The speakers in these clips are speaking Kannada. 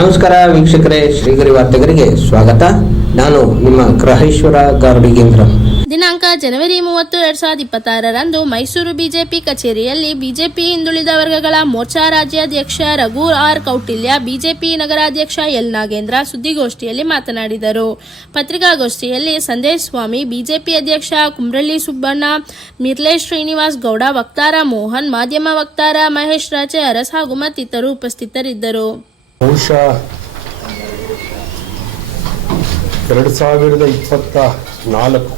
ನಮಸ್ಕಾರ ವೀಕ್ಷಕರೇ, ಶ್ರೀಗರಿ ವಾರ್ತೆಗರಿಗೆ ಸ್ವಾಗತ. ನಾನು ನಿಮ್ಮ ಗ್ರಹೇಶ್ವರ ಗಾರ್ಡಿಗೇಂದ್ರ. ದಿನಾಂಕ ಜನವರಿ ಮೂವತ್ತು, ಎರಡ್ ಸಾವಿರದ ಇಪ್ಪತ್ತಾರರಂದು ಮೈಸೂರು ಬಿಜೆಪಿ ಕಚೇರಿಯಲ್ಲಿ ಬಿಜೆಪಿ ಹಿಂದುಳಿದ ವರ್ಗಗಳ ಮೋರ್ಚಾ ರಾಜ್ಯಾಧ್ಯಕ್ಷ ರಘು ಆರ್ ಕೌಟಿಲ್ಯ, ಬಿಜೆಪಿ ನಗರಾಧ್ಯಕ್ಷ ಎಲ್ ನಾಗೇಂದ್ರ ಸುದ್ದಿಗೋಷ್ಠಿಯಲ್ಲಿ ಮಾತನಾಡಿದರು. ಪತ್ರಿಕಾಗೋಷ್ಠಿಯಲ್ಲಿ ಸಂದೇಶ್ ಸ್ವಾಮಿ ಬಿಜೆಪಿ ಅಧ್ಯಕ್ಷ ಕುಮ್ರಳ್ಳಿ ಸುಬ್ಬಣ್ಣ, ಮಿರ್ಲೇಶ್ ಶ್ರೀನಿವಾಸ್ ಗೌಡ, ವಕ್ತಾರ ಮೋಹನ್, ಮಾಧ್ಯಮ ವಕ್ತಾರ ಮಹೇಶ್ ರಾಜೆ ಅರಸ್ ಹಾಗೂ ಮತ್ತಿತರರು ಉಪಸ್ಥಿತರಿದ್ದರು. ಬಹುಶಃ ಎರಡು ಸಾವಿರದ ಇಪ್ಪತ್ತ ನಾಲ್ಕು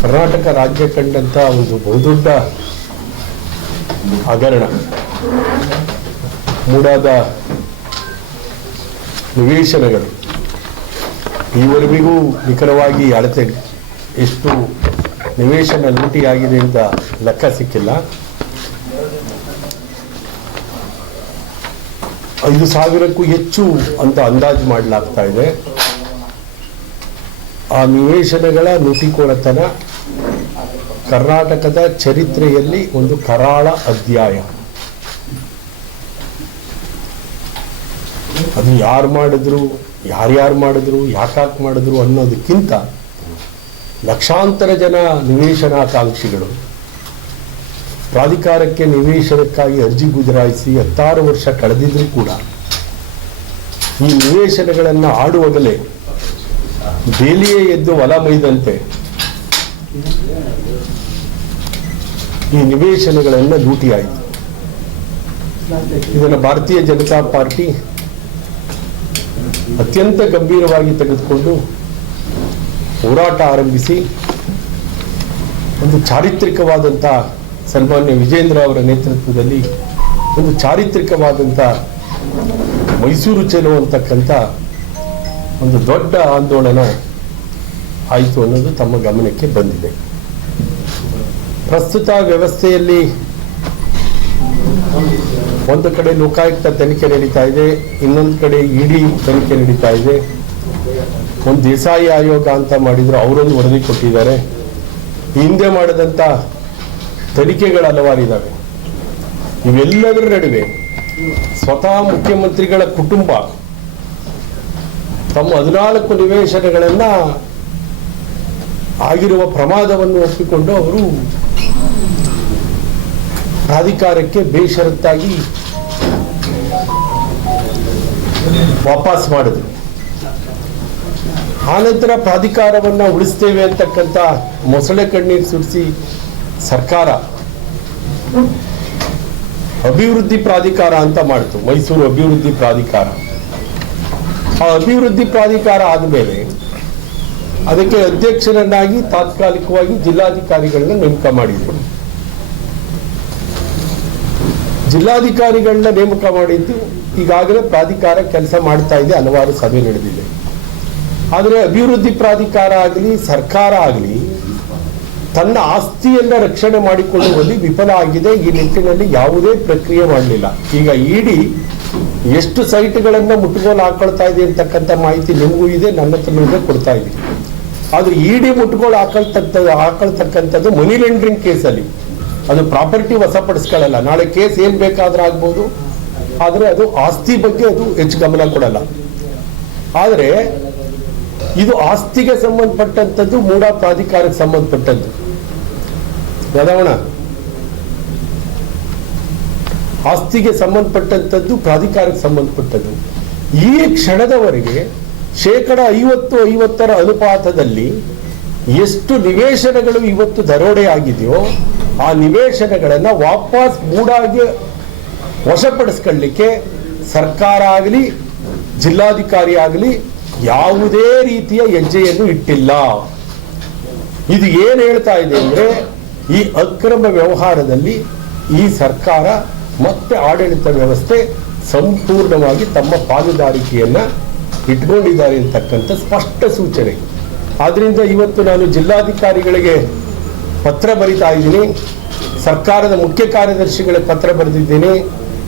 ಕರ್ನಾಟಕ ರಾಜ್ಯ ಕಂಡಂಥ ಒಂದು ಬಹುದೊಡ್ಡ ಹಗರಣ. ಮೂಡಾದ ನಿವೇಶನಗಳು. ಈವರೆಗೂ ನಿಖರವಾಗಿ ಅಳತೆ ಎಷ್ಟು ನಿವೇಶನ ಲೂಟಿಯಾಗಿದೆ ಅಂತ ಲೆಕ್ಕ ಸಿಕ್ಕಿಲ್ಲ. ಐದು ಸಾವಿರಕ್ಕೂ ಹೆಚ್ಚು ಅಂತ ಅಂದಾಜು ಮಾಡಲಾಗ್ತಾ ಇದೆ. ಆ ನಿವೇಶನಗಳ ನುಟಿಕೊಳತನ ಕರ್ನಾಟಕದ ಚರಿತ್ರೆಯಲ್ಲಿ ಒಂದು ಕರಾಳ ಅಧ್ಯಾಯ. ಅದು ಯಾರು ಮಾಡಿದ್ರು ಯಾರ್ಯಾರು ಮಾಡಿದ್ರು, ಯಾಕಾಕ್ ಮಾಡಿದ್ರು ಅನ್ನೋದಕ್ಕಿಂತ ಲಕ್ಷಾಂತರ ಜನ ನಿವೇಶನಾಕಾಂಕ್ಷಿಗಳು ಪ್ರಾಧಿಕಾರಕ್ಕೆ ನಿವೇಶನಕ್ಕಾಗಿ ಅರ್ಜಿ ಗುಜರಾಯಿಸಿ ಹತ್ತಾರು ವರ್ಷ ಕಳೆದಿದ್ರೂ ಕೂಡ ಈ ನಿವೇಶನಗಳನ್ನು ಆಡುವಾಗಲೇ ಬೇಲಿಯೇ ಎದ್ದು ಹೊಲ ಮೈದಂತೆ ಈ ನಿವೇಶನಗಳನ್ನು ಲೂಟಿಯಾಯಿತು. ಇದನ್ನು ಭಾರತೀಯ ಜನತಾ ಪಾರ್ಟಿ ಅತ್ಯಂತ ಗಂಭೀರವಾಗಿ ತೆಗೆದುಕೊಂಡು ಹೋರಾಟ ಆರಂಭಿಸಿ ಒಂದು ಚಾರಿತ್ರಿಕವಾದಂಥ ಸನ್ಮಾನ್ಯ ವಿಜೇಂದ್ರ ಅವರ ನೇತೃತ್ವದಲ್ಲಿ ಒಂದು ಚಾರಿತ್ರಿಕವಾದಂಥ ಮೈಸೂರು ಚೆಲುವು ಅಂತಕ್ಕಂಥ ಒಂದು ದೊಡ್ಡ ಆಂದೋಲನ ಆಯಿತು ಅನ್ನೋದು ತಮ್ಮ ಗಮನಕ್ಕೆ ಬಂದಿದೆ. ಪ್ರಸ್ತುತ ವ್ಯವಸ್ಥೆಯಲ್ಲಿ ಒಂದು ಕಡೆ ಲೋಕಾಯುಕ್ತ ತನಿಖೆ ನಡೀತಾ ಇದೆ, ಇನ್ನೊಂದು ಕಡೆ ಇಡಿ ತನಿಖೆ ನಡೀತಾ ಇದೆ. ಒಂದು ದೇಸಾಯಿ ಆಯೋಗ ಅಂತ ಮಾಡಿದ್ರು ಅವರೊಂದು ವರದಿ ಕೊಟ್ಟಿದ್ದಾರೆ. ಹಿಂದೆ ಮಾಡಿದಂಥ ತನಿಖೆಗಳು ಹಲವಾರಿದ್ದಾವೆ ಇವೆಲ್ಲದರ ನಡುವೆ ಸ್ವತಃ ಮುಖ್ಯಮಂತ್ರಿಗಳ ಕುಟುಂಬ ತಮ್ಮ ಹದಿನಾಲ್ಕು ನಿವೇಶನಗಳನ್ನ ಆಗಿರುವ ಪ್ರಮಾದವನ್ನು ಒಪ್ಪಿಕೊಂಡು ಅವರು ಪ್ರಾಧಿಕಾರಕ್ಕೆ ಬೇಷರತ್ತಾಗಿ ವಾಪಸ್ ಮಾಡಿದ್ರು. ಆನಂತರ ಪ್ರಾಧಿಕಾರವನ್ನ ಉಳಿಸ್ತೇವೆ ಅಂತಕ್ಕಂಥ ಮೊಸಳೆ ಕಣ್ಣೀರು ಸುರಿಸಿ ಸರ್ಕಾರ ಅಭಿವೃದ್ಧಿ ಪ್ರಾಧಿಕಾರ ಅಂತ ಮಾಡಿತು, ಮೈಸೂರು ಅಭಿವೃದ್ಧಿ ಪ್ರಾಧಿಕಾರ. ಆ ಅಭಿವೃದ್ಧಿ ಪ್ರಾಧಿಕಾರ ಆದಮೇಲೆ ಅದಕ್ಕೆ ಅಧ್ಯಕ್ಷರನ್ನಾಗಿ ತಾತ್ಕಾಲಿಕವಾಗಿ ಜಿಲ್ಲಾಧಿಕಾರಿಗಳನ್ನ ನೇಮಕ ಮಾಡಿದ್ರು. ಜಿಲ್ಲಾಧಿಕಾರಿಗಳನ್ನ ನೇಮಕ ಮಾಡಿದ್ದು ಈಗಾಗಲೇ ಪ್ರಾಧಿಕಾರ ಕೆಲಸ ಮಾಡ್ತಾ ಇದೆ, ಹಲವಾರು ಸಭೆ ನಡೆದಿದೆ. ಆದರೆ ಅಭಿವೃದ್ಧಿ ಪ್ರಾಧಿಕಾರ ಆಗಲಿ, ಸರ್ಕಾರ ಆಗಲಿ ತನ್ನ ಆಸ್ತಿಯನ್ನ ರಕ್ಷಣೆ ಮಾಡಿಕೊಳ್ಳುವಲ್ಲಿ ವಿಫಲ ಆಗಿದೆ. ಈ ನಿಟ್ಟಿನಲ್ಲಿ ಯಾವುದೇ ಪ್ರಕ್ರಿಯೆ ಮಾಡಲಿಲ್ಲ. ಈಗ ಇಡಿ ಎಷ್ಟು ಸೈಟ್ಗಳನ್ನ ಮುಟ್ಟುಗೋಲು ಹಾಕೊಳ್ತಾ ಇದೆ ಅಂತಕ್ಕಂಥ ಮಾಹಿತಿ ನಿಮಗೂ ಇದೆ, ನನ್ನ ಹತ್ರನೂ ಕೊಡ್ತಾ ಇದೆ. ಆದ್ರೆ ಇಡಿ ಮುಟ್ಟುಗೋಲು ಹಾಕೊಳ್ತಕ್ಕ, ಹಾಕೊಳ್ತಕ್ಕಂಥದ್ದು ಮನಿ ಲಾಂಡ್ರಿಂಗ್ ಕೇಸಲ್ಲಿ ಅದು ಪ್ರಾಪರ್ಟಿ ವಶಪಡಿಸ್ಕೊಳ್ಳಲ್ಲ. ನಾಳೆ ಕೇಸ್ ಏನ್ ಬೇಕಾದ್ರೂ ಆಗ್ಬೋದು. ಆದ್ರೆ ಅದು ಆಸ್ತಿ ಬಗ್ಗೆ ಅದು ಹೆಚ್ಚು ಗಮನ ಕೊಡಲ್ಲ. ಆದ್ರೆ ಇದು ಆಸ್ತಿಗೆ ಸಂಬಂಧಪಟ್ಟಂಥದ್ದು ಮೂಡಾ ಪ್ರಾಧಿಕಾರಕ್ಕೆ ಸಂಬಂಧಪಟ್ಟದ್ದು. ಯದವಣ ಆಸ್ತಿಗೆ ಸಂಬಂಧಪಟ್ಟಂಥದ್ದು, ಪ್ರಾಧಿಕಾರಕ್ಕೆ ಸಂಬಂಧಪಟ್ಟದ್ದು. ಈ ಕ್ಷಣದವರೆಗೆ ಶೇಕಡ ಐವತ್ತು, ಐವತ್ತರ ಅನುಪಾತದಲ್ಲಿ ಎಷ್ಟು ನಿವೇಶನಗಳು ಇವತ್ತು ದರೋಡೆ ಆಗಿದೆಯೋ, ಆ ನಿವೇಶನಗಳನ್ನು ವಾಪಸ್ ಮೂಡಾಗಿ ವಶಪಡಿಸ್ಕೊಳ್ಳಿಕ್ಕೆ ಸರ್ಕಾರ ಆಗಲಿ, ಜಿಲ್ಲಾಧಿಕಾರಿ ಆಗಲಿ ಯಾವುದೇ ರೀತಿಯ ಹೆಜ್ಜೆಯನ್ನು ಇಟ್ಟಿಲ್ಲ. ಇದು ಏನು ಹೇಳ್ತಾ ಇದೆ ಅಂದ್ರೆ ಈ ಅಕ್ರಮ ವ್ಯವಹಾರದಲ್ಲಿ ಈ ಸರ್ಕಾರ ಮತ್ತೆ ಆಡಳಿತ ವ್ಯವಸ್ಥೆ ಸಂಪೂರ್ಣವಾಗಿ ತಮ್ಮ ಪಾಲುದಾರಿಕೆಯನ್ನ ಇಟ್ಕೊಂಡಿದ್ದಾರೆ ಅಂತಕ್ಕಂಥ ಸ್ಪಷ್ಟ ಸೂಚನೆ. ಆದ್ದರಿಂದ ಇವತ್ತು ನಾನು ಜಿಲ್ಲಾಧಿಕಾರಿಗಳಿಗೆ ಪತ್ರ ಬರಿತಾ ಇದ್ದೀನಿ. ಸರ್ಕಾರದ ಮುಖ್ಯ ಕಾರ್ಯದರ್ಶಿಗಳಿಗೆ ಪತ್ರ ಬರೆದಿದ್ದೀನಿ.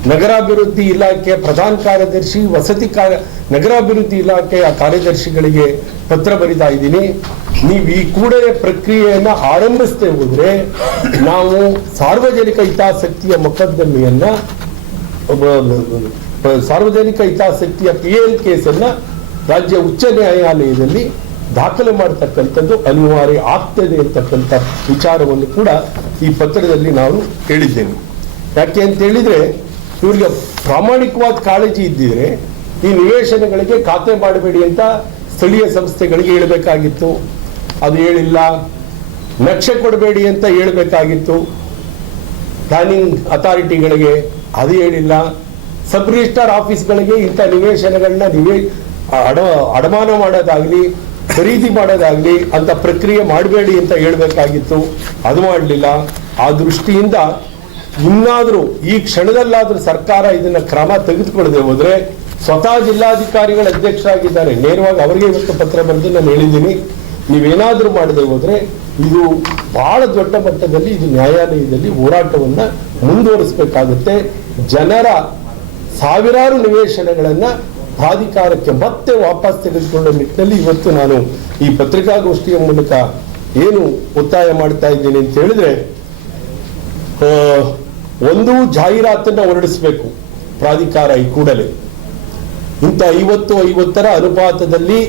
ನಗರಾಭಿವೃದ್ಧಿ ಇಲಾಖೆ ಪ್ರಧಾನ ಕಾರ್ಯದರ್ಶಿ, ವಸತಿ ಕಾರ್ಯ, ನಗರಾಭಿವೃದ್ಧಿ ಇಲಾಖೆಯ ಕಾರ್ಯದರ್ಶಿಗಳಿಗೆ ಪತ್ರ ಬರಿತಾ ಇದ್ದೀನಿ. ನೀವು ಈ ಕೂಡಲೇ ಪ್ರಕ್ರಿಯೆಯನ್ನು ಆರಂಭಿಸ್ತೇ ಹೋದ್ರೆ ನಾವು ಸಾರ್ವಜನಿಕ ಹಿತಾಸಕ್ತಿಯ ಮೊಕದ್ದಮೆಯನ್ನ ಸಾರ್ವಜನಿಕ ಹಿತಾಸಕ್ತಿಯ ಪಿ ಎಲ್ ಕೇಸನ್ನು ರಾಜ್ಯ ಉಚ್ಚ ನ್ಯಾಯಾಲಯದಲ್ಲಿ ದಾಖಲೆ ಮಾಡತಕ್ಕಂಥದ್ದು ಅನಿವಾರ್ಯ ಆಗ್ತದೆ ಅಂತಕ್ಕಂಥ ವಿಚಾರವನ್ನು ಕೂಡ ಈ ಪತ್ರದಲ್ಲಿ ನಾವು ಹೇಳಿದ್ದೇನೆ. ಯಾಕೆ ಅಂತ ಹೇಳಿದ್ರೆ ಇವ್ರಿಗೆ ಪ್ರಾಮಾಣಿಕವಾದ ಕಾಳಜಿ ಇದ್ದಿದ್ರೆ ಈ ನಿವೇಶನಗಳಿಗೆ ಖಾತೆ ಮಾಡಬೇಡಿ ಅಂತ ಸ್ಥಳೀಯ ಸಂಸ್ಥೆಗಳಿಗೆ ಹೇಳಬೇಕಾಗಿತ್ತು. ಅದು ಹೇಳಿಲ್ಲ. ನಕ್ಷೆ ಕೊಡಬೇಡಿ ಅಂತ ಹೇಳಬೇಕಾಗಿತ್ತು. ಪ್ಲಾನಿಂಗ್ ಅಥಾರಿಟಿಗಳಿಗೆ ಅದು ಹೇಳಿಲ್ಲ. ಸಬ್ ರಿಜಿಸ್ಟ್ರಾರ್ ಆಫೀಸ್ಗಳಿಗೆ ಇಂಥ ನಿವೇಶನಗಳನ್ನ ನಿವೇ, ಅಡ, ಅಡಮಾನ ಮಾಡೋದಾಗಲಿ, ಖರೀದಿ ಮಾಡೋದಾಗಲಿ ಅಂತ ಪ್ರಕ್ರಿಯೆ ಮಾಡಬೇಡಿ ಅಂತ ಹೇಳಬೇಕಾಗಿತ್ತು. ಅದು ಮಾಡಲಿಲ್ಲ. ಆ ದೃಷ್ಟಿಯಿಂದ ಇನ್ನಾದರೂ, ಈ ಕ್ಷಣದಲ್ಲಾದರೂ ಸರ್ಕಾರ ಇದನ್ನ ಕ್ರಮ ತೆಗೆದುಕೊಳ್ಳದೆ ಹೋದ್ರೆ ಸ್ವತಃ ಜಿಲ್ಲಾಧಿಕಾರಿಗಳ ಅಧ್ಯಕ್ಷರಾಗಿದ್ದಾರೆ. ನೇರವಾಗಿ ಅವರಿಗೆ ಇವತ್ತು ಪತ್ರ ಬರೆದು ನಾನು ಹೇಳಿದ್ದೀನಿ. ನೀವೇನಾದರೂ ಮಾಡದೆ ಹೋದ್ರೆ ಇದು ಬಹಳ ದೊಡ್ಡ ಮಟ್ಟದಲ್ಲಿ, ಇದು ನ್ಯಾಯಾಲಯದಲ್ಲಿ ಹೋರಾಟವನ್ನ ಮುಂದುವರಿಸಬೇಕಾಗುತ್ತೆ. ಜನರ ಸಾವಿರಾರು ನಿವೇಶನಗಳನ್ನ ಪ್ರಾಧಿಕಾರಕ್ಕೆ ಮತ್ತೆ ವಾಪಸ್ ತೆಗೆದುಕೊಳ್ಳೋ ನಿಟ್ಟಿನಲ್ಲಿ ಇವತ್ತು ನಾನು ಈ ಪತ್ರಿಕಾಗೋಷ್ಠಿಯ ಮೂಲಕ ಏನು ಒತ್ತಾಯ ಮಾಡ್ತಾ ಇದ್ದೀನಿ ಅಂತ ಹೇಳಿದ್ರೆ ಒಂದು ಜಾಹೀರಾತನ್ನ ಹೊರಡಿಸಬೇಕು ಪ್ರಾಧಿಕಾರ ಈ ಕೂಡಲೇ. ಇಂಥ ಐವತ್ತು, ಐವತ್ತರ ಅನುಪಾತದಲ್ಲಿ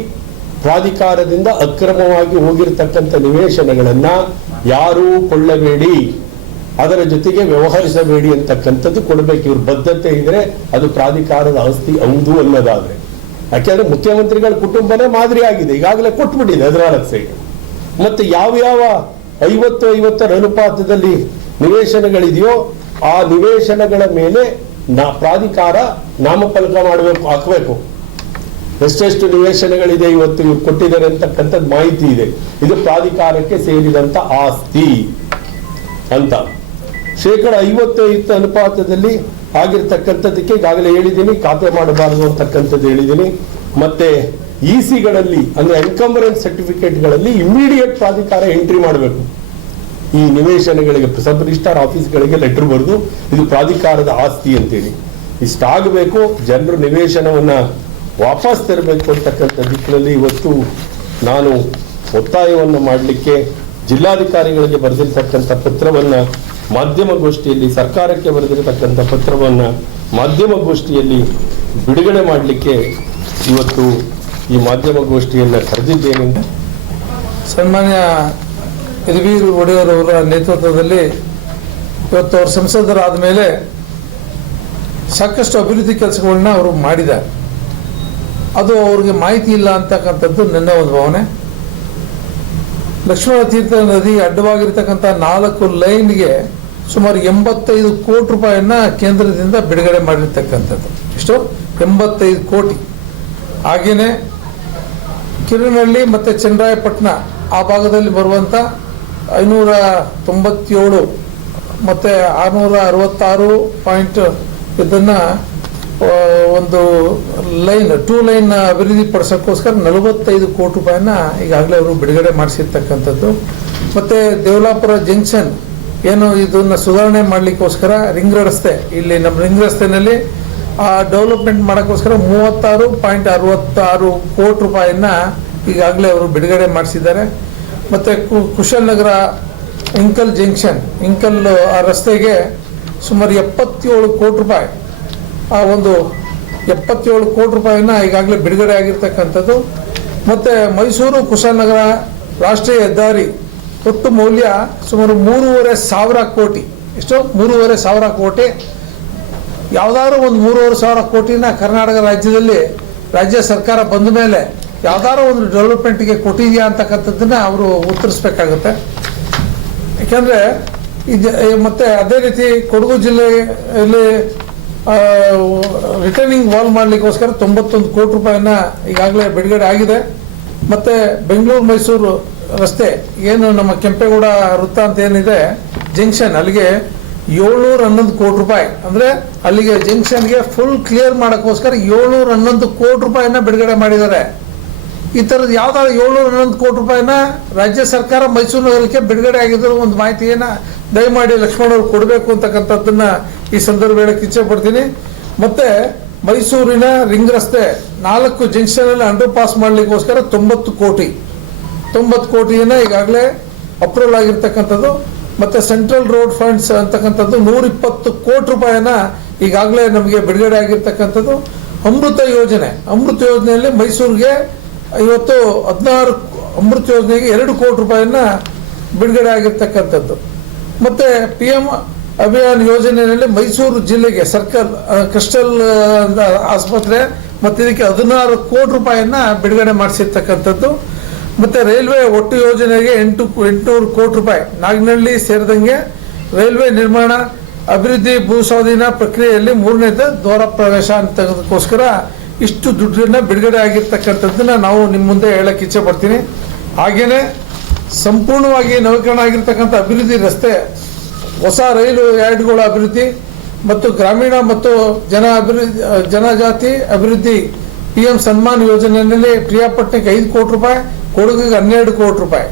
ಪ್ರಾಧಿಕಾರದಿಂದ ಅಕ್ರಮವಾಗಿ ಹೋಗಿರತಕ್ಕಂಥ ನಿವೇಶನಗಳನ್ನ ಯಾರೂ ಕೊಳ್ಳಬೇಡಿ, ಅದರ ಜೊತೆಗೆ ವ್ಯವಹರಿಸಬೇಡಿ ಅಂತಕ್ಕಂಥದ್ದು ಕೊಡಬೇಕು. ಇವ್ರ ಬದ್ಧತೆ ಇದ್ರೆ ಅದು ಪ್ರಾಧಿಕಾರದ ಆಸ್ತಿ ಹೌದು ಅನ್ನೋದಾದ್ರೆ. ಯಾಕೆಂದ್ರೆ ಮುಖ್ಯಮಂತ್ರಿಗಳ ಕುಟುಂಬನೇ ಮಾದರಿ ಆಗಿದೆ. ಈಗಾಗಲೇ ಕೊಟ್ಬಿಟ್ಟಿದೆ ಹದಿನಾಲ್ಕು ಸೈಡ್ ಮತ್ತೆ ಯಾವ ಯಾವ ಐವತ್ತು, ಐವತ್ತರ ಅನುಪಾತದಲ್ಲಿ ನಿವೇಶನಗಳಿದೆಯೋ ಆ ನಿವೇಶನಗಳ ಮೇಲೆ ನಾ ಪ್ರಾಧಿಕಾರ ನಾಮಫಲಕ ಮಾಡಬೇಕು, ಹಾಕಬೇಕು. ಎಷ್ಟೆಷ್ಟು ನಿವೇಶನಗಳಿದೆ ಇವತ್ತು ಇವ್ರು ಕೊಟ್ಟಿದ್ದಾರೆ ಅಂತಕ್ಕಂಥದ್ದು ಮಾಹಿತಿ ಇದೆ. ಇದು ಪ್ರಾಧಿಕಾರಕ್ಕೆ ಸೇರಿದಂತ ಆಸ್ತಿ ಅಂತ. ಶೇಕಡ ಐವತ್ತೈದು ಐವತ್ತು ಅನುಪಾತದಲ್ಲಿ ಆಗಿರ್ತಕ್ಕಂಥದ್ದಕ್ಕೆ ಈಗಾಗಲೇ ಹೇಳಿದ್ದೀನಿ, ಖಾತೆ ಮಾಡಬಾರದು ಅಂತಕ್ಕಂಥದ್ದು ಹೇಳಿದ್ದೀನಿ. ಮತ್ತೆ ಇ ಸಿಗಳಲ್ಲಿ ಅಂದ್ರೆ ಎನ್ಕಂಬರೆನ್ಸ್ ಸರ್ಟಿಫಿಕೇಟ್ಗಳಲ್ಲಿ ಇಮಿಡಿಯೇಟ್ ಪ್ರಾಧಿಕಾರ ಎಂಟ್ರಿ ಮಾಡಬೇಕು. ಈ ನಿವೇಶನಗಳಿಗೆ ಸಬ್ ರಿಜಿಸ್ಟಾರ್ ಆಫೀಸ್ಗಳಿಗೆ ಲೆಟರ್ ಬರೆದು, ಇದು ಪ್ರಾಧಿಕಾರದ ಆಸ್ತಿ ಅಂತೇಳಿ. ಇಷ್ಟಾಗಬೇಕು ಜನರು ನಿವೇಶನವನ್ನು ವಾಪಸ್ ತರಬೇಕು ಅಂತಕ್ಕಂಥ ದಿಕ್ಕಿನಲ್ಲಿ ಇವತ್ತು ನಾನು ಒತ್ತಾಯವನ್ನು ಮಾಡಲಿಕ್ಕೆ ಜಿಲ್ಲಾಧಿಕಾರಿಗಳಿಗೆ ಬರೆದಿರ್ತಕ್ಕಂಥ ಪತ್ರವನ್ನ ಮಾಧ್ಯಮಗೋಷ್ಠಿಯಲ್ಲಿ ಸರ್ಕಾರಕ್ಕೆ ಬರೆದಿರತಕ್ಕಂಥ ಪತ್ರವನ್ನ ಮಾಧ್ಯಮಗೋಷ್ಠಿಯಲ್ಲಿ ಬಿಡುಗಡೆ ಮಾಡಲಿಕ್ಕೆ ಇವತ್ತು ಈ ಮಾಧ್ಯಮಗೋಷ್ಠಿಯನ್ನು ಕರೆದಿದ್ದೇನೆ. ಸನ್ಮಾನ್ಯ ಯದುವೀರ್ ಒಡೆಯರ್ ಅವರ ನೇತೃತ್ವದಲ್ಲಿ ಇವತ್ತು ಅವರು ಸಂಸದರಾದ ಮೇಲೆ ಸಾಕಷ್ಟು ಅಭಿವೃದ್ಧಿ ಕೆಲಸಗಳನ್ನ ಅವರು ಮಾಡಿದ್ದಾರೆ. ಅದು ಅವ್ರಿಗೆ ಮಾಹಿತಿ ಇಲ್ಲ ಅಂತಕ್ಕಂಥದ್ದು ನನ್ನ ಒಂದು ಭಾವನೆ. ಲಕ್ಷ್ಮಣ ತೀರ್ಥ ನದಿ ಅಡ್ಡವಾಗಿರ್ತಕ್ಕಂಥ ನಾಲ್ಕು ಲೈನ್ಗೆ ಸುಮಾರು ಎಂಬತ್ತೈದು ಕೋಟಿ ರೂಪಾಯಿಯನ್ನ ಕೇಂದ್ರದಿಂದ ಬಿಡುಗಡೆ ಮಾಡಿರ್ತಕ್ಕಂಥದ್ದು. ಎಷ್ಟು? ಎಂಬತ್ತೈದು ಕೋಟಿ. ಹಾಗೆಯೇ ಕಿರಣಹಳ್ಳಿ ಮತ್ತು ಚನ್ನರಾಯಪಟ್ಟಣ ಆ ಭಾಗದಲ್ಲಿ ಬರುವಂಥ ಐನೂರ ತೊಂಬತ್ತೇಳು ಮತ್ತು ಆರುನೂರ ಅರವತ್ತಾರು ಪಾಯಿಂಟ್ ಇದನ್ನು ಒಂದು ಲೈನ್, ಟೂ ಲೈನ್ ಅಭಿವೃದ್ಧಿ ಪಡಿಸೋಕ್ಕೋಸ್ಕರ ನಲವತ್ತೈದು ಕೋಟಿ ರೂಪಾಯಿನ ಈಗಾಗಲೇ ಅವರು ಬಿಡುಗಡೆ ಮಾಡಿಸಿರ್ತಕ್ಕಂಥದ್ದು. ಮತ್ತು ದೇವಲಾಪುರ ಜಂಕ್ಷನ್, ಏನು ಇದನ್ನು ಸುಧಾರಣೆ ಮಾಡಲಿಕ್ಕೋಸ್ಕರ ರಿಂಗ್ ರಸ್ತೆ, ಇಲ್ಲಿ ನಮ್ಮ ರಿಂಗ್ ರಸ್ತೆನಲ್ಲಿ, ಆ ಡೆವಲಪ್ಮೆಂಟ್ ಮಾಡೋಕ್ಕೋಸ್ಕರ ಮೂವತ್ತಾರು ಪಾಯಿಂಟ್ ಅರವತ್ತಾರು ಕೋಟಿ ರೂಪಾಯಿನ ಈಗಾಗಲೇ ಅವರು ಬಿಡುಗಡೆ ಮಾಡಿಸಿದ್ದಾರೆ. ಮತ್ತು ಕುಶಾಲನಗರ ಇಂಕಲ್ ಜಂಕ್ಷನ್, ಇಂಕಲ್, ಆ ರಸ್ತೆಗೆ ಸುಮಾರು ಎಪ್ಪತ್ತೇಳು ಕೋಟಿ ರೂಪಾಯಿ. ಆ ಒಂದು ಎಪ್ಪತ್ತೇಳು ಕೋಟಿ ರೂಪಾಯಿನ ಈಗಾಗಲೇ ಬಿಡುಗಡೆ ಆಗಿರ್ತಕ್ಕಂಥದ್ದು. ಮತ್ತು ಮೈಸೂರು ಕುಶಾಲನಗರ ರಾಷ್ಟ್ರೀಯ ಹೆದ್ದಾರಿ ಒಟ್ಟು ಮೌಲ್ಯ ಸುಮಾರು ಮೂರುವರೆ ಸಾವಿರ ಕೋಟಿ. ಎಷ್ಟು? ಮೂರುವರೆ ಸಾವಿರ ಕೋಟಿ. ಯಾವುದಾದ್ರೂ ಒಂದು ಮೂರುವರೆ ಸಾವಿರ ಕೋಟಿನ ಕರ್ನಾಟಕ ರಾಜ್ಯದಲ್ಲಿ ರಾಜ್ಯ ಸರ್ಕಾರ ಬಂದ ಮೇಲೆ ಯಾವ್ದಾದ್ರು ಒಂದು ಡೆವಲಪ್ಮೆಂಟ್ಗೆ ಕೊಟ್ಟಿದೆಯಾ ಅಂತಕ್ಕಂಥದ್ದನ್ನ ಅವರು ಉತ್ತರಿಸ್ಬೇಕಾಗುತ್ತೆ. ಯಾಕೆಂದ್ರೆ ಇದು ಮತ್ತೆ ಅದೇ ರೀತಿ ಕೊಡಗು ಜಿಲ್ಲೆಯಲ್ಲಿ ರಿಟರ್ನಿಂಗ್ ವಾಲ್ ಮಾಡಲಿಕ್ಕೋಸ್ಕರ ತೊಂಬತ್ತೊಂದು ಕೋಟಿ ರೂಪಾಯಿನ ಈಗಾಗಲೇ ಬಿಡುಗಡೆ ಆಗಿದೆ. ಮತ್ತೆ ಬೆಂಗಳೂರು ಮೈಸೂರು ರಸ್ತೆ, ಏನು ನಮ್ಮ ಕೆಂಪೇಗೌಡ ವೃತ್ತ ಅಂತ ಏನಿದೆ, ಜಂಕ್ಷನ್, ಅಲ್ಲಿಗೆ ಏಳ್ನೂರ ಹನ್ನೊಂದು ಕೋಟಿ ರೂಪಾಯಿ. ಅಂದ್ರೆ ಅಲ್ಲಿಗೆ ಜಂಕ್ಷನ್ಗೆ ಫುಲ್ ಕ್ಲಿಯರ್ ಮಾಡೋಕ್ಕೋಸ್ಕರ ಏಳ್ನೂರ ಹನ್ನೊಂದು ಕೋಟಿ ರೂಪಾಯಿನ ಬಿಡುಗಡೆ ಮಾಡಿದ್ದಾರೆ. ಈ ಥರದ್ದು ಯಾವ್ದಾದ್ರು ಏಳ್ನೂರ ಹನ್ನೊಂದು ಕೋಟಿ ರೂಪಾಯಿನ ರಾಜ್ಯ ಸರ್ಕಾರ ಮೈಸೂರು ನಗರಕ್ಕೆ ಬಿಡುಗಡೆ ಆಗಿದ್ರು ಒಂದು ಮಾಹಿತಿಯನ್ನ ದಯಮಾಡಿ ಲಕ್ಷ್ಮಣ್ ಅವರು ಕೊಡಬೇಕು ಅಂತಕ್ಕಂಥದ್ದನ್ನ ಈ ಸಂದರ್ಭ ಹೇಳಕ್ಕೆ ಇಚ್ಛೆ ಪಡ್ತೀನಿ. ಮತ್ತೆ ಮೈಸೂರಿನ ರಿಂಗ್ ರಸ್ತೆ ನಾಲ್ಕು ಜಂಕ್ಷನ್ ಅಲ್ಲಿ ಅಂಡರ್ ಪಾಸ್ ಮಾಡ್ಲಿಕ್ಕೋಸ್ಕರ ತೊಂಬತ್ತು ಕೋಟಿ. ತೊಂಬತ್ತು ಕೋಟಿಯನ್ನ ಈಗಾಗಲೇ ಅಪ್ರೂವಲ್ ಆಗಿರ್ತಕ್ಕಂಥದ್ದು. ಮತ್ತೆ ಸೆಂಟ್ರಲ್ ರೋಡ್ ಫಂಡ್ಸ್ ಅಂತಕ್ಕಂಥದ್ದು ನೂರ ಇಪ್ಪತ್ತು ಕೋಟಿ ರೂಪಾಯಿನ ಈಗಾಗಲೇ ನಮಗೆ ಬಿಡುಗಡೆ ಆಗಿರ್ತಕ್ಕಂಥದ್ದು. ಅಮೃತ ಯೋಜನೆ. ಅಮೃತ ಯೋಜನೆಯಲ್ಲಿ ಮೈಸೂರಿಗೆ ಇವತ್ತು ಹದಿನಾರು ಅಮೃತ ಯೋಜನೆಗೆ ಎರಡು ಕೋಟಿ ರೂಪಾಯಿನ ಬಿಡುಗಡೆ ಆಗಿರ್ತಕ್ಕಂಥದ್ದು. ಮತ್ತೆ ಪಿ ಎಂ ಅಭಿಯಾನ್ ಯೋಜನೆಯಲ್ಲಿ ಮೈಸೂರು ಜಿಲ್ಲೆಗೆ ಸರ್ಕಲ್ ಕ್ರಿಸ್ಟಲ್ ಆಸ್ಪತ್ರೆ ಮತ್ತೆ ಇದಕ್ಕೆ ಹದಿನಾರು ಕೋಟಿ ರೂಪಾಯಿಯನ್ನ ಬಿಡುಗಡೆ ಮಾಡಿಸಿರ್ತಕ್ಕಂಥದ್ದು. ಮತ್ತೆ ರೈಲ್ವೆ ಒಟ್ಟು ಯೋಜನೆಗೆ ಎಂಟು, ಎಂಟುನೂರು ಕೋಟಿ ರೂಪಾಯಿ ನಾಗನಹಳ್ಳಿ ಸೇರಿದಂಗೆ ರೈಲ್ವೆ ನಿರ್ಮಾಣ, ಅಭಿವೃದ್ಧಿ ಭೂಸ್ವಾಧೀನ ಪ್ರಕ್ರಿಯೆಯಲ್ಲಿ ಮೂರನೇದು ದ್ವಾರ ಪ್ರವೇಶ ಅಂತದಕ್ಕೋಸ್ಕರ ಇಷ್ಟು ದುಡ್ಡನ್ನ ಬಿಡುಗಡೆ ಆಗಿರ್ತಕ್ಕಂಥದ್ದನ್ನ ನಾವು ನಿಮ್ಮ ಮುಂದೆ ಹೇಳಕ್ಕೆ ಇಚ್ಛೆ ಪಡ್ತೀನಿ. ಹಾಗೇನೆ ಸಂಪೂರ್ಣವಾಗಿ ನವೀಕರಣ ಆಗಿರ್ತಕ್ಕಂಥ ಅಭಿವೃದ್ಧಿ ರಸ್ತೆ, ಹೊಸ ರೈಲು ಯಾರ್ಡ್ಗಳ ಅಭಿವೃದ್ಧಿ ಮತ್ತು ಗ್ರಾಮೀಣ ಮತ್ತು ಜನ ಅಭಿವೃದ್ಧಿ, ಜನಜಾತಿ ಅಭಿವೃದ್ಧಿ ಪಿ ಎಂ ಸನ್ಮಾನ್ ಯೋಜನೆಯಲ್ಲಿ ಪ್ರಿಯಾಪಟ್ಟಣಕ್ಕೆ ಐದು ಕೋಟಿ ರೂಪಾಯಿ, ಕೊಡಗಿಗೆ ಹನ್ನೆರಡು ಕೋಟಿ ರೂಪಾಯಿ.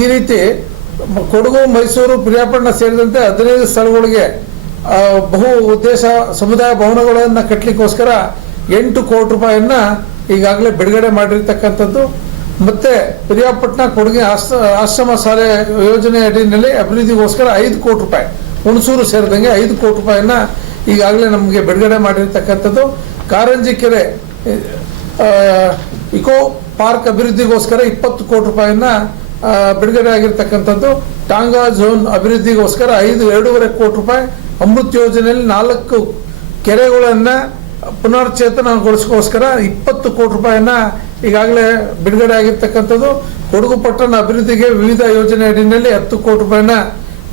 ಈ ರೀತಿ ಕೊಡಗು, ಮೈಸೂರು ಪ್ರಿಯಾಪಟ್ಟಣ ಸೇರಿದಂತೆ ಹದಿನೈದು ಸ್ಥಳಗಳಿಗೆ ಬಹು ಉದ್ದೇಶ, ಸಮುದಾಯ ಭವನಗಳನ್ನು ಕಟ್ಟಲಿಕ್ಕೋಸ್ಕರ ಎಂಟು ಕೋಟಿ ರೂಪಾಯಿಯನ್ನ ಈಗಾಗಲೇ ಬಿಡುಗಡೆ ಮಾಡಿರ್ತಕ್ಕಂಥದ್ದು. ಮತ್ತೆ ಪಿರಿಯಾಪಟ್ಟಣ ಕೊಡುಗೆ ಆಶ್ರ- ಆಶ್ರಮ ಶಾಲೆ ಯೋಜನೆ ಅಡಿಯಲ್ಲಿ ಅಭಿವೃದ್ಧಿಗೋಸ್ಕರ ಐದು ಕೋಟಿ ರೂಪಾಯಿ, ಹುಣಸೂರು ಸೇರಿದಂಗೆ ಐದು ಕೋಟಿ ರೂಪಾಯಿಯನ್ನ ಈಗಾಗಲೇ ನಮಗೆ ಬಿಡುಗಡೆ ಮಾಡಿರ್ತಕ್ಕಂಥದ್ದು. ಕಾರಂಜಿ ಕೆರೆ ಇಕೋ ಪಾರ್ಕ್ ಅಭಿವೃದ್ಧಿಗೋಸ್ಕರ ಇಪ್ಪತ್ತು ಕೋಟಿ ರೂಪಾಯಿಯನ್ನ ಬಿಡುಗಡೆ ಆಗಿರ್ತಕ್ಕಂಥದ್ದು. ಟಾಂಗಾ ಝೋನ್ ಅಭಿವೃದ್ಧಿಗೋಸ್ಕರ ಐದು, ಎರಡೂವರೆ ಕೋಟಿ ರೂಪಾಯಿ ಅಮೃತ್ ಯೋಜನೆಯಲ್ಲಿ ನಾಲ್ಕು ಕೆರೆಗಳನ್ನ ಪುನರ್ಚೇತನಗೊಳಿಸೋಸ್ಕರ ಇಪ್ಪತ್ತು ಕೋಟಿ ರೂಪಾಯಿಯನ್ನ ಈಗಾಗಲೇ ಬಿಡುಗಡೆ ಆಗಿರ್ತಕ್ಕಂಥದ್ದು. ಕೊಡಗು ಪಟ್ಟಣ ಅಭಿವೃದ್ಧಿಗೆ ವಿವಿಧ ಯೋಜನೆ ಅಡಿಯಲ್ಲಿ ಹತ್ತು ಕೋಟಿ ರೂಪಾಯಿನ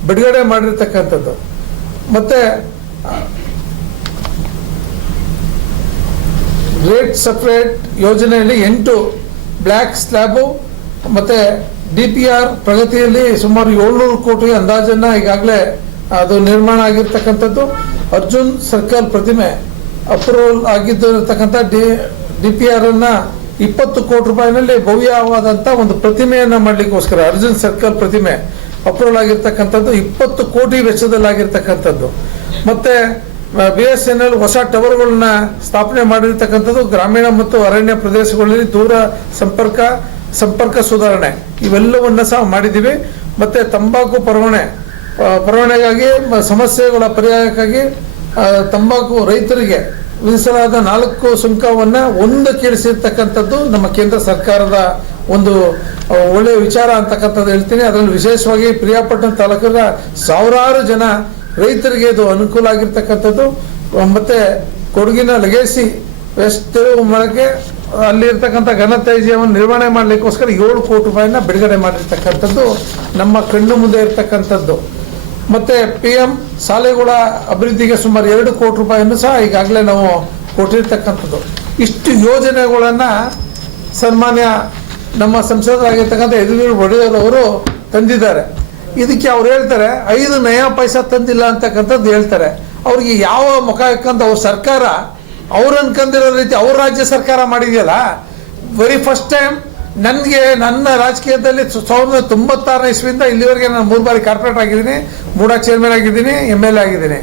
ಬಿಡುಗಡೆ ಮಾಡಿರ್ತಕ್ಕಂಥದ್ದು. ಮತ್ತೆ, ರೇಟ್ ಸಪ್ರೇಟ್ ಯೋಜನೆಯಲ್ಲಿ ಎಂಟು ಬ್ಲ್ಯಾಕ್ ಸ್ಲ್ಯಾಬು, ಮತ್ತೆ ಡಿ ಪಿ ಆರ್ ಪ್ರಗತಿಯಲ್ಲಿ ಸುಮಾರು ಏಳ್ನೂರು ಕೋಟಿ ಅಂದಾಜನ್ನ ಈಗಾಗಲೇ ಅದು ನಿರ್ಮಾಣ ಆಗಿರ್ತಕ್ಕಂಥದ್ದು. ಅರ್ಜುನ್ ಸರ್ಕಲ್ ಪ್ರತಿಮೆ ಅಪ್ರೂವಲ್ ಆಗಿದ್ದಿರತಕ್ಕಂಥ ಡಿ ಡಿ ಪಿ ಆರ್ ಅನ್ನ ಇಪ್ಪತ್ತು ಕೋಟಿ ರೂಪಾಯಿನಲ್ಲಿ ಭವ್ಯವಾದಂಥ ಒಂದು ಪ್ರತಿಮೆಯನ್ನು ಮಾಡಲಿಕ್ಕೋಸ್ಕರ, ಅರ್ಜುನ್ ಸರ್ಕಲ್ ಪ್ರತಿಮೆ, ಅಪ್ರೂವಲ್ ಆಗಿರ್ತಕ್ಕಂಥದ್ದು, ಇಪ್ಪತ್ತು ಕೋಟಿ ವೆಚ್ಚದಲ್ಲಿ ಆಗಿರ್ತಕ್ಕಂಥದ್ದು ಮತ್ತೆ ಬಿ ಎಸ್ ಎನ್ ಎಲ್ ಹೊಸ ಟವರ್ಗಳನ್ನ ಸ್ಥಾಪನೆ ಮಾಡಿರ್ತಕ್ಕಂಥದ್ದು ಗ್ರಾಮೀಣ ಮತ್ತು ಅರಣ್ಯ ಪ್ರದೇಶಗಳಲ್ಲಿ ದೂರ ಸಂಪರ್ಕ ಸಂಪರ್ಕ ಸುಧಾರಣೆ. ಇವೆಲ್ಲವನ್ನ ಸಹ ಮಾಡಿದ್ದೀವಿ. ಮತ್ತೆ ತಂಬಾಕು ಪರವಣೆ ಪರವಣೆಗಾಗಿ ಸಮಸ್ಯೆಗಳ ಪರಿಹಾರಕ್ಕಾಗಿ ತಂಬಾಕು ರೈತರಿಗೆ ವಿಧಿಸಲಾದ ನಾಲ್ಕು ಸುಂಕವನ್ನ ಒಂದು ಕೇಳಿಸಿರ್ತಕ್ಕಂಥದ್ದು ನಮ್ಮ ಕೇಂದ್ರ ಸರ್ಕಾರದ ಒಂದು ಒಳ್ಳೆಯ ವಿಚಾರ ಅಂತಕ್ಕಂಥದ್ದು ಹೇಳ್ತೀನಿ. ಅದರಲ್ಲಿ ವಿಶೇಷವಾಗಿ ಪ್ರಿಯಾಪಟ್ಟಣ ತಾಲೂಕಿನ ಸಾವಿರಾರು ಜನ ರೈತರಿಗೆ ಇದು ಅನುಕೂಲ ಆಗಿರ್ತಕ್ಕಂಥದ್ದು. ಮತ್ತು ಮತ್ತೆ ಕೊಡಗಿನ ಲಗೇಸಿ ವೆಸ್ಟ್ ಮಳಕ್ಕೆ ಅಲ್ಲಿರ್ತಕ್ಕಂಥ ಘನತ್ಯಾಜ್ಯವನ್ನು ನಿರ್ವಹಣೆ ಮಾಡಲಿಕ್ಕೋಸ್ಕರ ಏಳು ಕೋಟಿ ರೂಪಾಯಿನ ಬಿಡುಗಡೆ ಮಾಡಿರ್ತಕ್ಕಂಥದ್ದು ನಮ್ಮ ಕಣ್ಣು ಮುಂದೆ ಇರ್ತಕ್ಕಂಥದ್ದು. ಮತ್ತೆ ಪಿ ಎಂ ಶಾಲೆಗಳ ಅಭಿವೃದ್ಧಿಗೆ ಸುಮಾರು ಎರಡು ಕೋಟಿ ರೂಪಾಯಿಯನ್ನು ಸಹ ಈಗಾಗಲೇ ನಾವು ಕೊಟ್ಟಿರ್ತಕ್ಕಂಥದ್ದು. ಇಷ್ಟು ಯೋಜನೆಗಳನ್ನು ಸನ್ಮಾನ್ಯ ನಮ್ಮ ಸಂಸದರಾಗಿರ್ತಕ್ಕಂಥ ಯದುವೀರ್ ಒಡೆಯರ್ ಅವರು ತಂದಿದ್ದಾರೆ. ಇದಕ್ಕೆ ಅವ್ರು ಹೇಳ್ತಾರೆ, ಐದು ನಯಾ ಪೈಸಾ ತಂದಿಲ್ಲ ಅಂತಕ್ಕಂಥದ್ದು ಹೇಳ್ತಾರೆ. ಅವ್ರಿಗೆ ಯಾವ ಮುಖ ಇಕ್ಕಂತ ಅವ್ರ ಸರ್ಕಾರ, ಅವ್ರು ರೀತಿ ಅವ್ರ ರಾಜ್ಯ ಸರ್ಕಾರ ಮಾಡಿದೆಯಲ್ಲ? ವೆರಿ ಫಸ್ಟ್ ಟೈಮ್ ನನಗೆ ನನ್ನ ರಾಜಕೀಯದಲ್ಲಿ ಸಾವಿರದ ತೊಂಬತ್ತಾರನೇ ಇಸ್ವಿಯಿಂದ ಇಲ್ಲಿವರೆಗೆ ನಾನು ಮೂರು ಬಾರಿ ಕಾರ್ಪೊರೇಟ್ ಆಗಿದ್ದೀನಿ, ಮೂಡ ಚೇರ್ಮನ್ ಆಗಿದ್ದೀನಿ ಎಂ ಎಲ್ ಎ ಆಗಿದ್ದೀನಿ.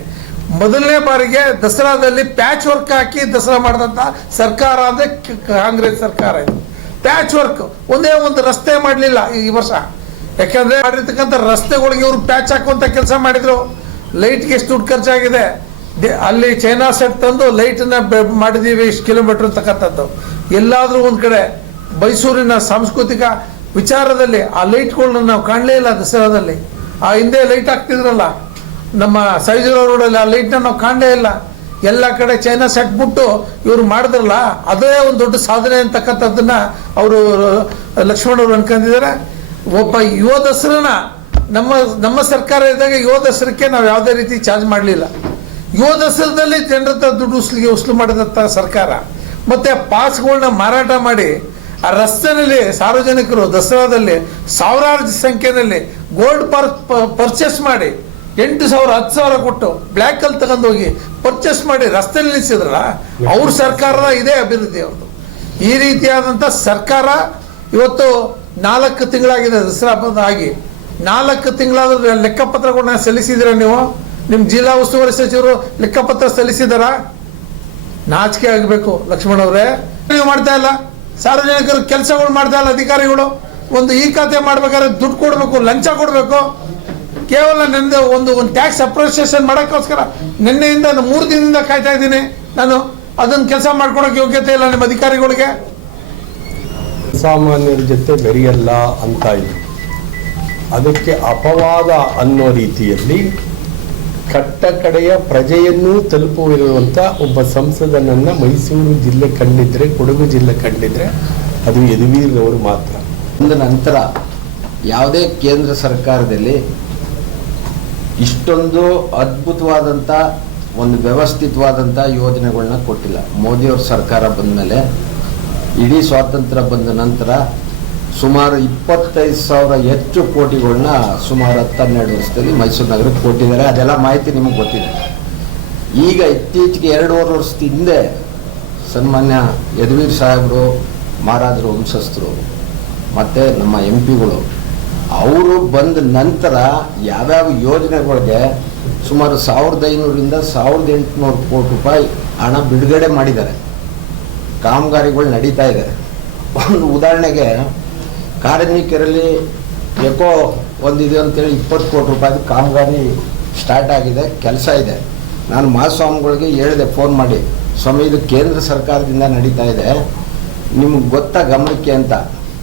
ಮೊದಲನೇ ಬಾರಿಗೆ ದಸರಾದಲ್ಲಿ ಪ್ಯಾಚ್ ವರ್ಕ್ ಹಾಕಿ ದಸರಾ ಮಾಡಿದಂಥ ಸರ್ಕಾರ ಅಂದರೆ ಕಾಂಗ್ರೆಸ್ ಸರ್ಕಾರ ಇದು. ಪ್ಯಾಚ್ ವರ್ಕ್ ಒಂದೇ ಒಂದು ರಸ್ತೆ ಮಾಡಲಿಲ್ಲ ಈ ವರ್ಷ. ಯಾಕಂದ್ರೆ ಮಾಡಿರ್ತಕ್ಕಂಥ ರಸ್ತೆಗಳಿಗೆ ಇವರು ಪ್ಯಾಚ್ ಹಾಕುವಂಥ ಕೆಲಸ ಮಾಡಿದ್ರು. ಲೈಟ್ಗೆ ಎಷ್ಟು ದುಡ್ಡು ಖರ್ಚಾಗಿದೆ? ಅಲ್ಲಿ ಚೈನಾ ಸೆಟ್ ತಂದು ಲೈಟನ್ನ ಮಾಡಿದೀವಿ, ಇಷ್ಟು ಕಿಲೋಮೀಟರ್ ತಕ್ಕಂಥದ್ದು ಎಲ್ಲಾದರೂ ಒಂದು ಕಡೆ. ಮೈಸೂರಿನ ಸಾಂಸ್ಕೃತಿಕ ವಿಚಾರದಲ್ಲಿ ಆ ಲೈಟ್ಗಳನ್ನ ನಾವು ಕಾಣಲೇ ಇಲ್ಲ ದಸರಾದಲ್ಲಿ. ಆ ಹಿಂದೆ ಲೈಟ್ ಹಾಕ್ತಿದ್ರಲ್ಲ, ನಮ್ಮ ಸೈಜರ ರೋಡಲ್ಲಿ ಆ ಲೈಟ್ನ ನಾವು ಕಾಣಲೇ ಇಲ್ಲ. ಎಲ್ಲ ಕಡೆ ಚೈನಾ ಸೆಟ್ ಬಿಟ್ಟು ಇವರು ಮಾಡಿದ್ರಲ್ಲ, ಅದೇ ಒಂದು ದೊಡ್ಡ ಸಾಧನೆ ಅಂತಕ್ಕಂಥದ್ದನ್ನ ಅವರು, ಲಕ್ಷ್ಮಣ್ ಅವರು ಅನ್ಕೊಂಡಿದ್ದಾರೆ ಒಬ್ಬ ಯುವ ದಸರನ ನಮ್ಮ ನಮ್ಮ ಸರ್ಕಾರ ಇದ್ದಾಗ ಯುವ ದಸರಕ್ಕೆ ನಾವು ಯಾವುದೇ ರೀತಿ ಚಾರ್ಜ್ ಮಾಡಲಿಲ್ಲ. ಯುವ ದಸರದಲ್ಲಿ ಜನರ ದುಡ್ಡು ಉಸ್ಲಿಗೆ ಉಸ್ಲು ಮಾಡಿದಂಥ ಸರ್ಕಾರ, ಮತ್ತೆ ಪಾಸ್ಗಳನ್ನ ಮಾರಾಟ ಮಾಡಿ ಆ ರಸ್ತೆಯಲ್ಲಿ ಸಾರ್ವಜನಿಕರು ದಸರಾದಲ್ಲಿ ಸಾವಿರಾರು ಸಂಖ್ಯೆಯಲ್ಲಿ ಗೋಲ್ಡ್ ಪಾರ್ಕ್ ಪರ್ಚೇಸ್ ಮಾಡಿ, ಎಂಟು ಸಾವಿರ, ಹತ್ತು ಸಾವಿರ ಕೊಟ್ಟು ಬ್ಲ್ಯಾಕ್ ಅಲ್ಲಿ ತಗೊಂಡು ಹೋಗಿ ಪರ್ಚೇಸ್ ಮಾಡಿ ರಸ್ತೆ ನಿಲ್ಲಿಸಿದ್ರಲ್ಲ, ಅವ್ರ ಸರ್ಕಾರದ ಇದೇ ಅಭಿವೃದ್ಧಿ ಅವ್ರದ್ದು ಈ ರೀತಿಯಾದಂಥ ಸರ್ಕಾರ ಇವತ್ತು ನಾಲ್ಕು ತಿಂಗಳಾಗಿದೆ ದಸರಾ ಆಗಿ. ನಾಲ್ಕು ತಿಂಗಳಾದ್ರೆ ಲೆಕ್ಕಪತ್ರಗಳನ್ನ ಸಲ್ಲಿಸಿದಿರ ನೀವು? ನಿಮ್ಮ ಜಿಲ್ಲಾ ಉಸ್ತುವಾರಿ ಸಚಿವರು ಲೆಕ್ಕಪತ್ರ ಸಲ್ಲಿಸಿದಾರಾ ನಾಚಿಕೆ ಆಗಬೇಕು ಲಕ್ಷ್ಮಣ್ ಅವರೇ. ನೀವು ಮಾಡ್ತಾ ಇಲ್ಲ? ಸಾರ್ವಜನಿಕರು ಕೆಲಸಗಳು ಮಾಡ್ತಾ ಇಲ್ಲ, ಅಧಿಕಾರಿಗಳು. ಒಂದು ಈ ಖಾತೆ ಮಾಡ್ಬೇಕಾದ್ರೆ ದುಡ್ಡು ಕೊಡಬೇಕು, ಲಂಚ ಕೊಡಬೇಕು. ಕೇವಲ ನಿನ್ನೆ ಒಂದು ಒಂದು ಟ್ಯಾಕ್ಸ್ ಅಪ್ರಿಸಿಯೇಷನ್ ಮಾಡೋಕ್ಕೋಸ್ಕರ ನಿನ್ನೆಯಿಂದ ನಾನು ಮೂರು ದಿನದಿಂದ ಕಾಯ್ತಾ ಇದ್ದೀನಿ. ನಾನು ಅದನ್ನು ಕೆಲಸ ಮಾಡ್ಕೊಡೋಕೆ ಯೋಗ್ಯತೆ ಇಲ್ಲ ನಿಮ್ಮ ಅಧಿಕಾರಿಗಳಿಗೆ. ಸಾಮಾನ್ಯರ ಜೊತೆ ಬೆರೆಯಲ್ಲ ಅಂತ ಇದೆ ಅದಕ್ಕೆ ಅಪವಾದ ಅನ್ನೋ ರೀತಿಯಲ್ಲಿ ಕಟ್ಟ ಕಡೆಯ ಪ್ರಜೆಯನ್ನೂ ತಲುಪುವಿರುವಂಥ ಒಬ್ಬ ಸಂಸದನನ್ನ ಮೈಸೂರು ಜಿಲ್ಲೆ ಕಂಡಿದ್ರೆ, ಕೊಡಗು ಜಿಲ್ಲೆ ಕಂಡಿದ್ರೆ ಅದು ಯದುವೀರ್ರವರು ಮಾತ್ರ. ಅಂದ ನಂತರ ಯಾವುದೇ ಕೇಂದ್ರ ಸರ್ಕಾರದಲ್ಲಿ ಇಷ್ಟೊಂದು ಅದ್ಭುತವಾದಂಥ ಒಂದು ವ್ಯವಸ್ಥಿತವಾದಂಥ ಯೋಜನೆಗಳನ್ನ ಕೊಟ್ಟಿಲ್ಲ. ಮೋದಿಯವ್ರ ಸರ್ಕಾರ ಬಂದ ಮೇಲೆ ಇಡೀ ಸ್ವಾತಂತ್ರ್ಯ ಬಂದ ನಂತರ ಸುಮಾರು ಇಪ್ಪತ್ತೈದು ಸಾವಿರ ಹೆಚ್ಚು ಕೋಟಿಗಳನ್ನ ಸುಮಾರು ಹತ್ತನ್ನೆರಡು ವರ್ಷದಲ್ಲಿ ಮೈಸೂರು ನಗರಕ್ಕೆ ಕೊಟ್ಟಿದ್ದಾರೆ. ಅದೆಲ್ಲ ಮಾಹಿತಿ ನಿಮಗೆ ಗೊತ್ತಿದೆ. ಈಗ ಇತ್ತೀಚೆಗೆ ಎರಡೂವರೆ ವರ್ಷದ ಹಿಂದೆ ಸನ್ಮಾನ್ಯ ಯದುವೀರ್ ಸಾಹೇಬರು, ಮಹಾರಾಜರು, ವಂಶಸ್ಥರು, ಮತ್ತು ನಮ್ಮ ಎಂ ಪಿಗಳು, ಅವರು ಬಂದ ನಂತರ ಯಾವ್ಯಾವ ಯೋಜನೆಗಳಿಗೆ ಸುಮಾರು ಸಾವಿರದ ಐನೂರಿಂದ ಸಾವಿರದ ಎಂಟುನೂರು ಕೋಟಿ ರೂಪಾಯಿ ಹಣ ಬಿಡುಗಡೆ ಮಾಡಿದ್ದಾರೆ. ಕಾಮಗಾರಿಗಳು ನಡೀತಾ ಇದೆ. ಒಂದು ಉದಾಹರಣೆಗೆ ಕಾರ್ಮಿಕರಲ್ಲಿ ಎಕೋ ಒಂದಿದೆ ಅಂತೇಳಿ ಇಪ್ಪತ್ತು ಕೋಟಿ ರೂಪಾಯಿ ಕಾಮಗಾರಿ ಸ್ಟಾರ್ಟ್ ಆಗಿದೆ, ಕೆಲಸ ಇದೆ. ನಾನು ಮಹಾಸ್ವಾಮಿಗಳಿಗೆ ಹೇಳಿದೆ, ಫೋನ್ ಮಾಡಿ. ಸ್ವಾಮಿ, ಇದು ಕೇಂದ್ರ ಸರ್ಕಾರದಿಂದ ನಡೀತಾ ಇದೆ. ನಿಮ್ಗೆ ಗೊತ್ತಾ ಗಮನಕ್ಕೆ ಅಂತ.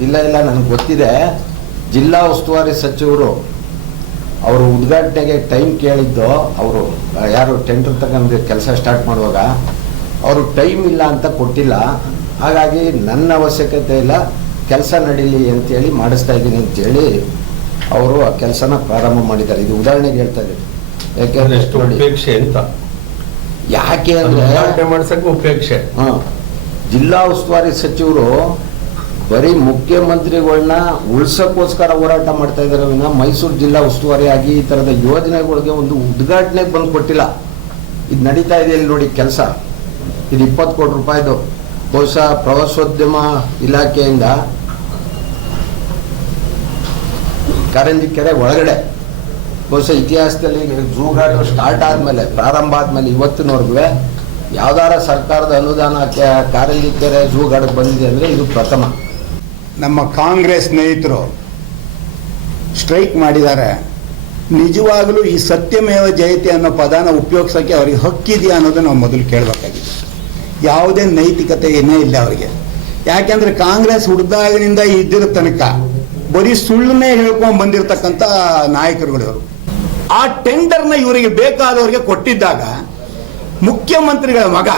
ಇಲ್ಲ ಇಲ್ಲ, ನನಗೆ ಗೊತ್ತಿದೆ. ಜಿಲ್ಲಾ ಉಸ್ತುವಾರಿ ಸಚಿವರು ಅವರು ಉದ್ಘಾಟನೆಗೆ ಟೈಮ್ ಕೇಳಿದ್ದು, ಅವರು ಯಾರು ಟೆಂಡರ್ ತಗೊಂಡು ಕೆಲಸ ಸ್ಟಾರ್ಟ್ ಮಾಡುವಾಗ, ಅವರು ಟೈಮ್ ಇಲ್ಲ ಅಂತ ಕೊಟ್ಟಿಲ್ಲ. ಹಾಗಾಗಿ ನನ್ನ ಅವಶ್ಯಕತೆ ಇಲ್ಲ. ಕೆಲಸ ನಡೀಲಿ ಅಂತೇಳಿ ಮಾಡಿಸ್ತಾ ಇದ್ದೀನಿ ಅಂತೇಳಿ ಅವರು ಆ ಕೆಲಸನ ಪ್ರಾರಂಭ ಮಾಡಿದ್ದಾರೆ. ಇದು ಉದಾಹರಣೆಗೆ ಹೇಳ್ತಾ ಇದ್ದೀನಿ. ಯಾಕೆಂದ್ರೆ ಎಷ್ಟು ಉಪೇಕ್ಷೆ ಅಂತ. ಯಾಕೆ ಅದು ಅಂದ್ರೆ ಉದ್ಘಾಟನೆ ಮಾಡ್ಸಕ್ಕೆ ಉಪೇಕ್ಷೆ. ಹ. ಜಿಲ್ಲಾ ಉಸ್ತುವಾರಿ ಸಚಿವರು ಬರೀ ಮುಖ್ಯಮಂತ್ರಿಗಳನ್ನ ಉಳ್ಸಕ್ಕೋಸ್ಕರ ಹೋರಾಟ ಮಾಡ್ತಾ ಇದ್ದಾರೆ ವಿನ ಮೈಸೂರು ಜಿಲ್ಲಾ ಉಸ್ತುವಾರಿ ಆಗಿ ಈ ತರದ ಯೋಜನೆಗಳಿಗೆ ಒಂದು ಉದ್ಘಾಟನೆಗೆ ಬಂದು ಕೊಟ್ಟಿಲ್ಲ. ಇದು ನಡೀತಾ ಇದೆ ಇಲ್ಲಿ ನೋಡಿ ಕೆಲಸ. ಇದು ಇಪ್ಪತ್ತು ಕೋಟಿ ರೂಪಾಯಿದು. ಬಹುಶಃ ಪ್ರವಾಸೋದ್ಯಮ ಇಲಾಖೆಯಿಂದ ಕಾರಂಜಿ ಕೆರೆ ಒಳಗಡೆ. ಬಹುಶಃ ಇತಿಹಾಸದಲ್ಲಿ ಗಾರ್ಡನ್ ಸ್ಟಾರ್ಟ್ ಆದಮೇಲೆ, ಪ್ರಾರಂಭ ಆದಮೇಲೆ ಇವತ್ತಿನವರೆಗೂ ಯಾವ್ದಾರ ಸರ್ಕಾರದ ಅನುದಾನ ಕಾರಂಜಿ ಕೆರೆ ಗಾರ್ಡನ್ ಬಂದಿದೆ ಅಂದರೆ ಇದು ಪ್ರಥಮ. ನಮ್ಮ ಕಾಂಗ್ರೆಸ್ ಸ್ನೇಹಿತರು ಸ್ಟ್ರೈಕ್ ಮಾಡಿದ್ದಾರೆ. ನಿಜವಾಗಲೂ ಈ ಸತ್ಯಮೇವ ಜಯತೆ ಅನ್ನೋ ಪದಾನ ಉಪಯೋಗಿಸೋಕ್ಕೆ ಅವರಿಗೆ ಹಕ್ಕಿದೆಯಾ ಅನ್ನೋದು ನಾವು ಮೊದಲು ಕೇಳಬೇಕಾಗಿದೆ ಯಾವುದೇ ನೈತಿಕತೆ ಏನೇ ಇಲ್ಲ ಅವರಿಗೆ. ಯಾಕೆಂದ್ರೆ ಕಾಂಗ್ರೆಸ್ ಹುಡ್ದಾಗಿನಿಂದ ಇದ್ದಿರೋ ತನಕ ಬರೀ ಸುಳ್ಳನ್ನೇ ಹೇಳ್ಕೊಂಡು ಬಂದಿರತಕ್ಕಂತ ನಾಯಕರುಗಳು ಇವರು. ಆ ಟೆಂಡರ್ನ ಇವರಿಗೆ ಬೇಕಾದವರಿಗೆ ಕೊಟ್ಟಿದ್ದಾಗ ಮುಖ್ಯಮಂತ್ರಿಗಳ ಮಗ,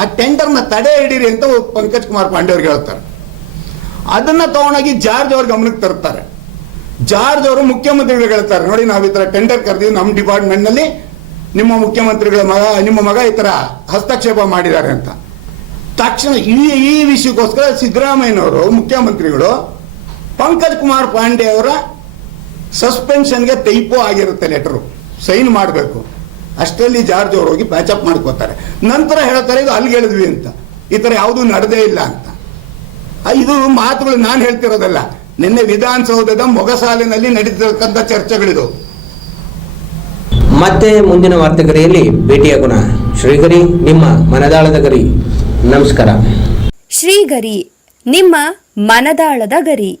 ಆ ಟೆಂಡರ್ನ ತಡೆ ಹಿಡೀರಿ ಅಂತ ಪಂಕಜ್ ಕುಮಾರ್ ಪಾಂಡೆ ಅವ್ರಿಗೆ ಹೇಳ್ತಾರೆ. ಅದನ್ನ ತಗೊಂಡೋಗಿ ಜಾರ್ಜ್ ಅವ್ರ ಗಮನಕ್ಕೆ ತರ್ತಾರೆ. ಜಾರ್ಜ್ ಅವರು ಮುಖ್ಯಮಂತ್ರಿಗಳು ಹೇಳ್ತಾರೆ, ನೋಡಿ ನಾವು ಈ ತರ ಟೆಂಡರ್ ಕರೆದಿವಿ ನಮ್ಮ ಡಿಪಾರ್ಟ್ಮೆಂಟ್ನಲ್ಲಿ ನಿಮ್ಮ ಮುಖ್ಯಮಂತ್ರಿಗಳ ಮಗ, ನಿಮ್ಮ ಮಗ ಈ ತರ ಹಸ್ತಕ್ಷೇಪ ಮಾಡಿದ್ದಾರೆ ಅಂತ. ತಕ್ಷಣ ಈ ಈ ವಿಷಯಕ್ಕೋಸ್ಕರ ಸಿದ್ದರಾಮಯ್ಯನವರು ಮುಖ್ಯಮಂತ್ರಿಗಳು ಪಂಕಜ್ ಕುಮಾರ್ ಪಾಂಡೆ ಅವರ ಸಸ್ಪೆನ್ಷನ್ಗೆ ಟೈಪೋ ಆಗಿರುತ್ತೆ ಲೆಟರು. ಸೈನ್ ಮಾಡಬೇಕು. ಅಷ್ಟರಲ್ಲಿ ಜಾರ್ಜ್ ಅವರು ಹೋಗಿ ಪ್ಯಾಚಪ್ ಮಾಡ್ಕೋತಾರೆ. ನಂತರ ಹೇಳ್ತಾರೆ ಇದು ಅಲ್ಲಿಗೆ ಹೇಳಿದ್ವಿ ಅಂತ. ಈ ಥರ ಯಾವುದೂ ನಡೆದೇ ಇಲ್ಲ ಅಂತ. ಆ, ಇದು ಮಾತುಗಳು ನಾನು ಹೇಳ್ತಿರೋದಲ್ಲ. ನಿನ್ನೆ ವಿಧಾನಸೌಧದ ಮೊಗಸಾಲಿನಲ್ಲಿ ನಡೀತಿರ್ತಕ್ಕಂಥ ಚರ್ಚೆಗಳಿದು. ಮತ್ತೆ ಮುಂದಿನ ವಾರ್ತೆಗರಿಯಲ್ಲಿ ಭೇಟಿಯಾಗೋಣ. ಶ್ರೀಗರಿ ನಿಮ್ಮ ಮನದಾಳದ ಗರಿ. ನಮಸ್ಕಾರ. ಶ್ರೀಗರಿ ನಿಮ್ಮ ಮನದಾಳದ ಗರಿ.